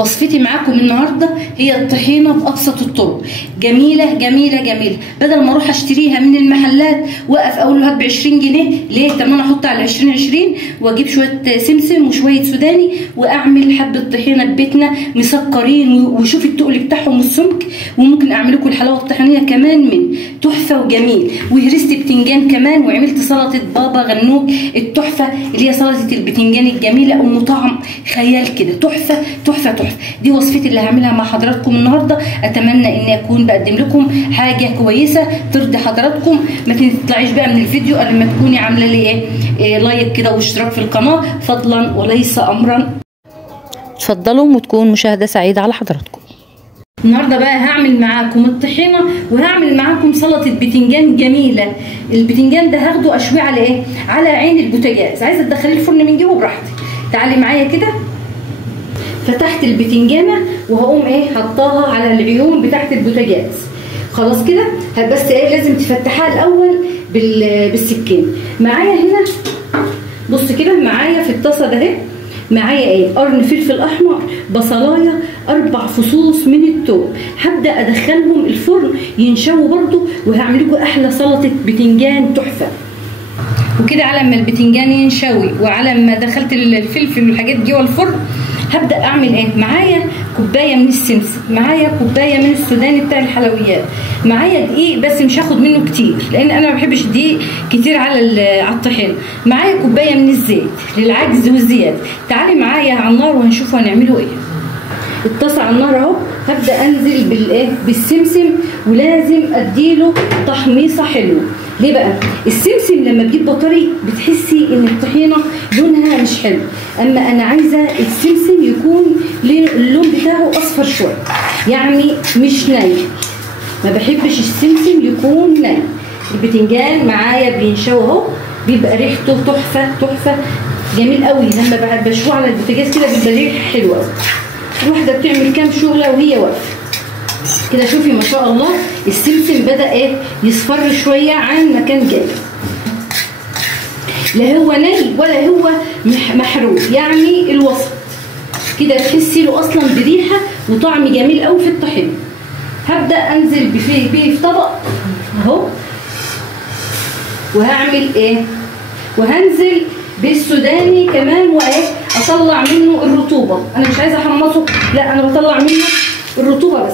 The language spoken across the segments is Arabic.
وصفتي معاكم النهارده هي الطحينه بابسط الطرق. جميله جميله جميله، بدل ما اروح اشتريها من المحلات واقف اقول له هات ب 20 جنيه ليه؟ طب ما انا احط على 20 واجيب شويه سمسم وشويه سوداني واعمل حبه طحينه ببيتنا مسكرين، وشوفي التقل بتاعهم والسمك، وممكن اعمل لكم الحلاوه الطحينيه كمان من تحفه وجميل. وهرست بتنجان كمان، وعملت سلطه بابا غنوج التحفه اللي هي سلطه البتنجان الجميله ام طعم خيال كده، تحفه تحفه تحفه. دي وصفتي اللي هعملها مع حضراتكم النهارده. اتمنى اني اكون بقدم لكم حاجه كويسه ترضي حضراتكم. ما تطلعيش بقى من الفيديو الا لما تكوني عامله لي لايك كده واشتراك في القناه فضلا وليس امرا. اتفضلوا وتكون مشاهده سعيده على حضراتكم. النهارده بقى هعمل معاكم الطحينه، وهعمل معاكم سلطه بتنجان جميله. البتنجان ده هاخده اشويه على على عين البوتاجاز. عايزه تدخليه الفرن من جوه براحتك. تعالي معايا كده. فتحت البتنجانه وهقوم حطاها على العيون بتاعت البوتاجاز. خلاص كده، بس لازم تفتحها الاول بالسكين. معايا هنا بص كده، معايا في الطاسه ده معايا قرن فلفل احمر، بصلايه، 4 فصوص من الثوم. هبدا ادخلهم الفرن ينشووا برده، وهعمل لكم احلى سلطه بتنجان تحفه. وكده على ما البتنجان ينشوي وعلى ما دخلت الفلفل والحاجات جوه الفرن، هبدا اعمل معايا كوبايه من السمسم، معايا كوبايه من السوداني بتاع الحلويات، معايا دقيق بس مش هاخد منه كتير لان انا ما بحبش الدقيق كتير على الطحينه، معايا كوبايه من الزيت للعجز والزياده. تعالي معايا على النار وهنشوف هنعمله الطاسه على النار اهو. هبدا انزل بالسمسم، ولازم اديله تحميصه حلوه. ليه بقى؟ السمسم لما بيجيب طري بتحسي ان الطحينه لونها مش حلو، اما انا عايزه السمسم يكون اللون بتاعه اصفر شويه، يعني مش ني. ما بحبش السمسم يكون ني. البتنجان معايا بينشوي اهو، بيبقى ريحته تحفه تحفه جميل قوي. لما بشويه على البوتاجاز كده بيبقى ريحه حلوه قوي. الواحده بتعمل كام شغله وهي واقفه كده. شوفي ما شاء الله السمسم بدأ يصفر شوية عن ما كان جاي. لا هو ني ولا هو محروق، يعني الوسط كده. تحسي له اصلا بريحة وطعم جميل قوي في الطحينة. هبدأ انزل بيه في طبق اهو، وهعمل وهنزل بالسوداني كمان، اطلع منه الرطوبة. انا مش عايزة احمصه، لا انا بطلع منه الرطوبة بس.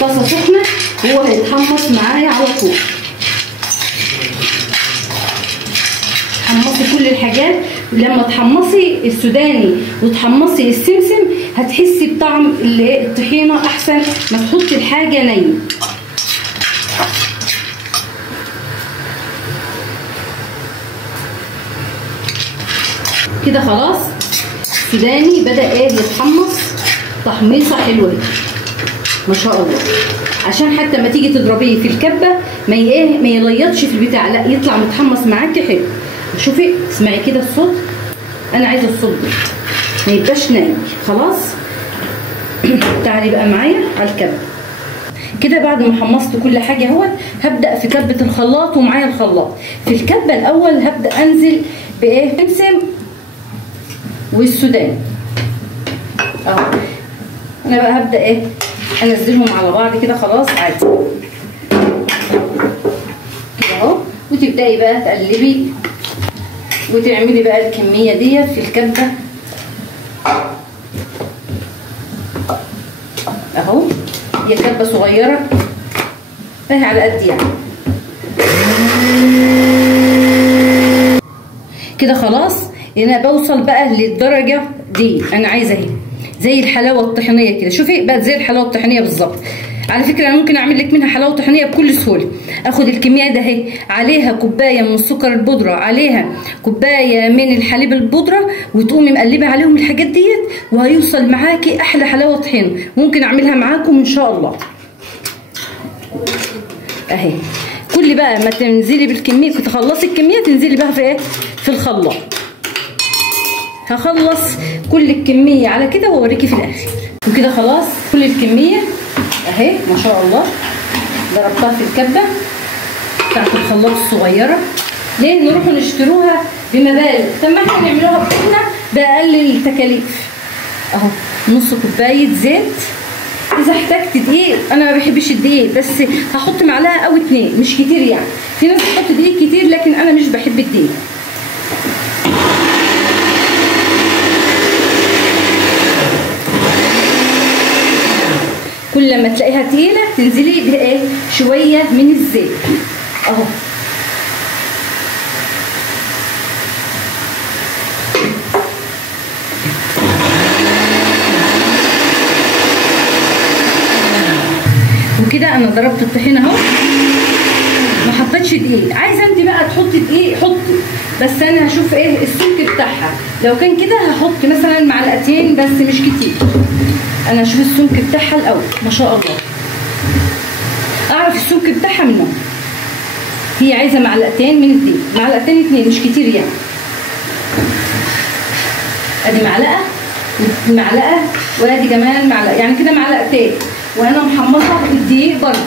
طاسه سخنه وهو هيتحمص معايا على طول. حمصي كل الحاجات. لما تحمصي السوداني وتحمصي السمسم هتحسي بطعم الطحينه احسن ما تحطي الحاجه نيه. كده خلاص السوداني بدا يتحمص تحميصه حلوه ما شاء الله، عشان حتى ما تيجي تضربيه في الكبه ما يليطش في البتاع، لا يطلع متحمص معاكي حلو. شوفي اسمعي كده الصوت، انا عايزه الصوت ده ما يبقاش ناي. خلاص تعالي بقى معايا على الكبه كده. بعد ما حمصت كل حاجه اهوت، هبدا في كبه الخلاط، ومعايا الخلاط. في الكبه الاول هبدا انزل سمسم والسوداني اهو. انا بقى هبدا انزلهم على بعض كده. خلاص عادي كده اهو. وتبداي بقى تقلبي وتعملي بقى الكميه ديت في الكبه اهو. هي كبه صغيره اهي على قد يعني كده. خلاص انا بوصل بقى للدرجه دي. انا عايزه زي الحلاوه الطحينيه كده. شوفي بقت زي الحلاوه الطحينيه بالظبط. على فكره انا ممكن اعمل لك منها حلاوه طحينيه بكل سهوله. اخد الكميه ده عليها كوبايه من السكر البودره، عليها كوبايه من الحليب البودره، وتقومي مقلبه عليهم الحاجات ديت، وهيوصل معاكي احلى حلاوه طحينه. ممكن اعملها معاكم ان شاء الله اهي. كل بقى ما تنزلي بالكميه، تخلصي الكميه تنزلي بقى في الخلاط. هخلص كل الكميه على كده واوريكي في الاخر. وكده خلاص كل الكميه اهي ما شاء الله ضربتها في الكبه بتاعت الخلاط الصغيره ليه نروحوا نشتروها بمبالغ؟ طب ما احنا نعملوها بإيدنا باقل التكاليف. اهو نص كوبايه زيت. اذا احتجت دقيق، انا ما بحبش الدقيق بس هحط معلقه او 2 مش كتير يعني. في ناس بتحط دقيق كتير لكن انا مش بحب الدقيق. كل لما تلاقيها تقيله تنزلي بايه شويه من الزيت اهو. وكده انا ضربت الطحينه اهو، ما حطيتش دقيق. عايزه انت بقى تحطي دقيق حطي، بس انا هشوف ايه السمك بتاعها. لو كان كده هحط مثلا معلقتين بس مش كتير. انا هشوف السمك بتاعها الاول. ما شاء الله اعرف السمك بتاعها منه. هي عايزه معلقتين من الدقيق، معلقتين 2 مش كتير يعني. ادي معلقه وادي كمان معلقه، يعني كده معلقتين. وانا محمصه الدقيق برضه.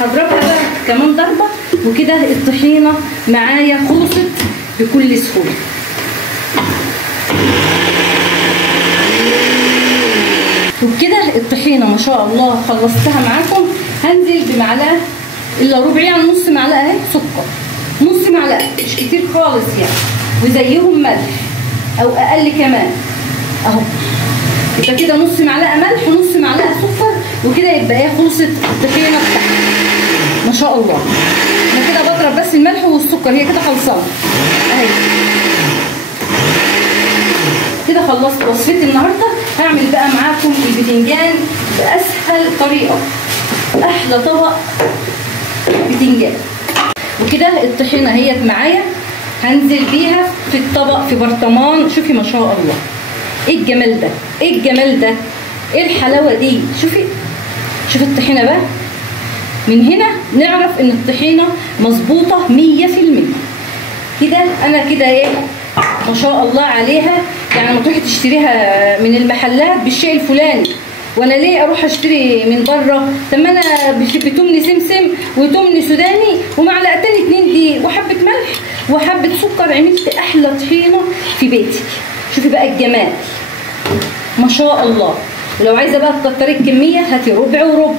هضربها بقى كمان ضربه وكده الطحينه معايا خلصت بكل سهوله. وبكده الطحينه ما شاء الله خلصتها معاكم. هنزل بمعلقه الا ربع يعني نص معلقه اهي سكر، نص معلقه مش كتير خالص يعني، وزيهم ملح او اقل كمان اهو. يبقى كده نص معلقه ملح ونص معلقه سكر، وكده يبقى ايه خلصت الطحينه بتاعتي ما شاء الله. انا كده بضرب بس الملح والسكر، هي كده خلصانه اهي. كده خلصت وصفتي النهارده. هعمل بقى معاكم البتنجان باسهل طريقه، احلى طبق بتنجان. وكده الطحينه اهيت معايا، هنزل بيها في الطبق في برطمان. شوفي ما شاء الله ايه الجمال ده، ايه الجمال ده، ايه الحلاوه دي. شوفي الطحينه بقى من هنا نعرف ان الطحينه مظبوطه 100%. كده انا كده ايه ما شاء الله عليها. يعني لما تروحي تشتريها من المحلات بالشيء الفلاني، وانا ليه اروح اشتري من بره؟ طب ما انا بتمن سمسم وتمن سوداني ومعلقتين 2 دقيق وحبه ملح وحبه سكر، عملت احلى طحينه في بيتي. شوفي بقى الجمال ما شاء الله. ولو عايزه بقى تكتري الكميه هاتي ربع وربع.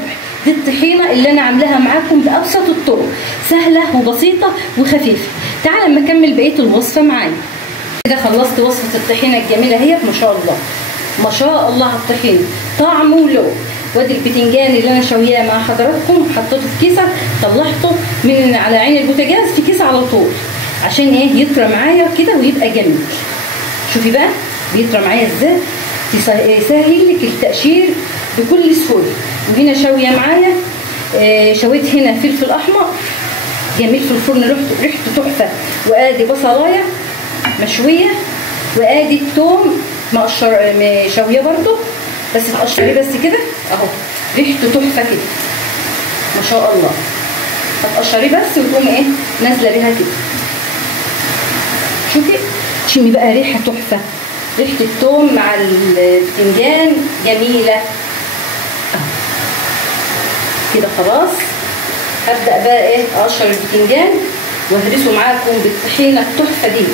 دي الطحينه اللي انا عاملاها معاكم بابسط الطرق، سهله وبسيطه وخفيفه. تعالى اما اكمل بقيه الوصفه معايا. كده خلصت وصفه الطحينه الجميله اهي ما شاء الله. ما شاء الله على الطحينه، طعمه ولون. وادي البتنجان اللي انا شوياه مع حضراتكم، حطيته في كيسه، طلعته من على عين البوتاجاز في كيسه على طول عشان ايه يطرى معايا كده ويبقى جميل. شوفي بقى بيطرى معايا ازاي، يسهل لك التقشير بكل سهوله. وهنا شاويه معايا شويت هنا فلفل احمر جميل في الفرن ريحته تحفه، وادي بصلايه مشويه، وادي الثوم شويه برده بس تقشريه بس كده اهو، ريحته تحفه كده ما شاء الله. هتقشريه بس وتقومي ايه نازله بيها كده. شوفي شمي بقى ريحه تحفه، ريحه الثوم مع البتنجان جميله اهو. كده خلاص هبدا بقى ايه اقشر البتنجان وهرسه معاكم بالطحينه التحفه دي.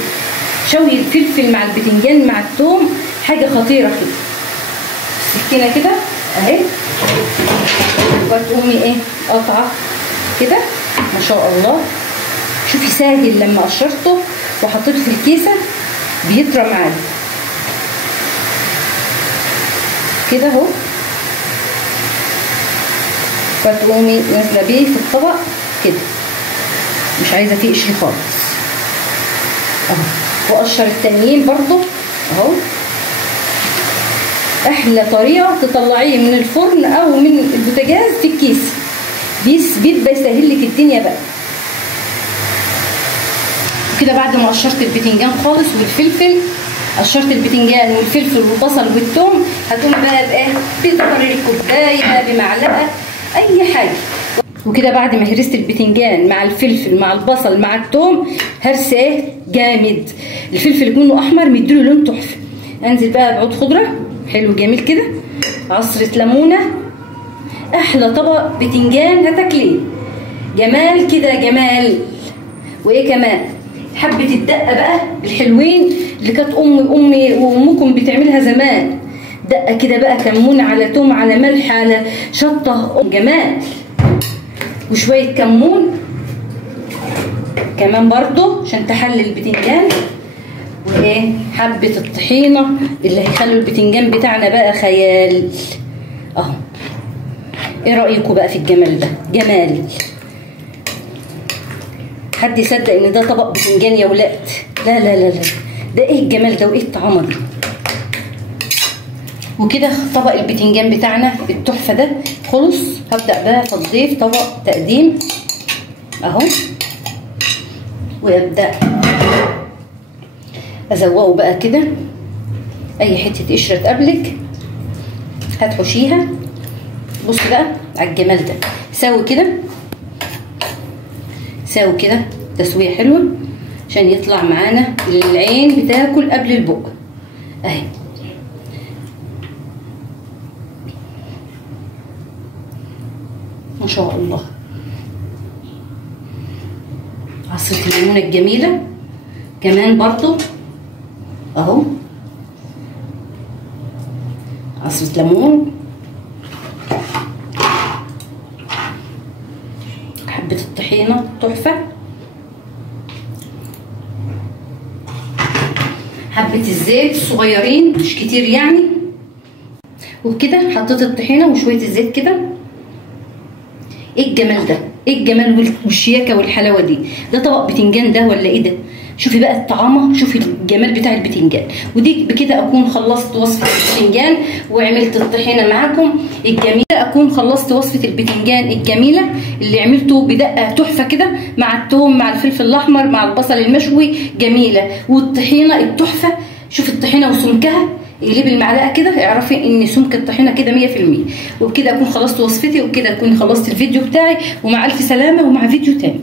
شوي الفلفل مع البتنجان مع الثوم حاجه خطيره كده. سكينه كده اهي وتقومي ايه قطعه كده ما شاء الله. شوفي ساهل لما قشرته وحطيته في الكيسه بيطرى معايا كده اهو. فتقومي نازله بيه في الطبق كده، مش عايزه فيه قشر خالص اهو. واقشر التانيين برضو اهو. احلى طريقه تطلعيه من الفرن او من البوتاجاز في الكيس، بيبقى يسهل لك الدنيا بقى كده. بعد ما قشرت البتنجان خالص والفلفل، قشرت البتنجان والفلفل والبصل والثوم، هتقومي بقى بايه بتقطري الكوبايه بمعلقه اي حاجه. وكده بعد ما هرست البتنجان مع الفلفل مع البصل مع الثوم هرس ايه جامد. الفلفل يكون احمر مديله لون تحفه. انزل بقى بعود خضره حلو جميل كده، عصره ليمونه، احلى طبق بتنجان هتاكليه. جمال كده جمال. وايه كمان حبه الدقه بقى الحلوين اللي كانت امي وامكم بتعملها زمان. دقه كده بقى، كمون على توم على ملح على شطه، جمال. وشويه كمون كمان برضو عشان تحلي البتنجان. وايه حبه الطحينه اللي هيخلوا البتنجان بتاعنا بقى خيال اهو. ايه رايكم بقى في الجمال ده؟ جمال. حد يصدق ان ده طبق بتنجان يا ولاد؟ لا لا لا لا، ده ايه الجمال ده وايه الطعامه دي. وكده طبق البتنجان بتاعنا التحفه ده خلص. هبدا بقى في الضيف طبق تقديم اهو، وابدا ازوقه بقى كده. اي حته قشره تقابلك هتحشيها. بص بقى على الجمال ده. ساوي كده، ساوي كده تسويه حلوه عشان يطلع معانا العين بتاكل قبل البق اهي. ما شاء الله. عصرة الليمونه الجميله كمان برضو اهو، عصرة ليمون، حبة الطحينة تحفة، حبة الزيت صغيرين مش كتير يعني. وبكده حطيت الطحينة وشوية الزيت كده. ايه الجمال ده؟ ايه الجمال والشياكة والحلاوة دي؟ ده طبق بتنجان ده ولا ايه ده؟ شوفي بقى الطعامه، شوفي الجمال بتاع البتنجان. ودي بكده اكون خلصت وصفه البتنجان وعملت الطحينه معاكم الجميله. اكون خلصت وصفه البتنجان الجميله اللي عملته بدقه تحفه كده مع الثوم مع الفلفل الاحمر مع البصل المشوي جميله. والطحينه التحفه، شوفي الطحينه وسمكها، اللي بالمعلقه كده اعرفي ان سمك الطحينه كده 100%. وبكده اكون خلصت وصفتي، وبكده اكون خلصت الفيديو بتاعي، ومع الف سلامه ومع فيديو تاني.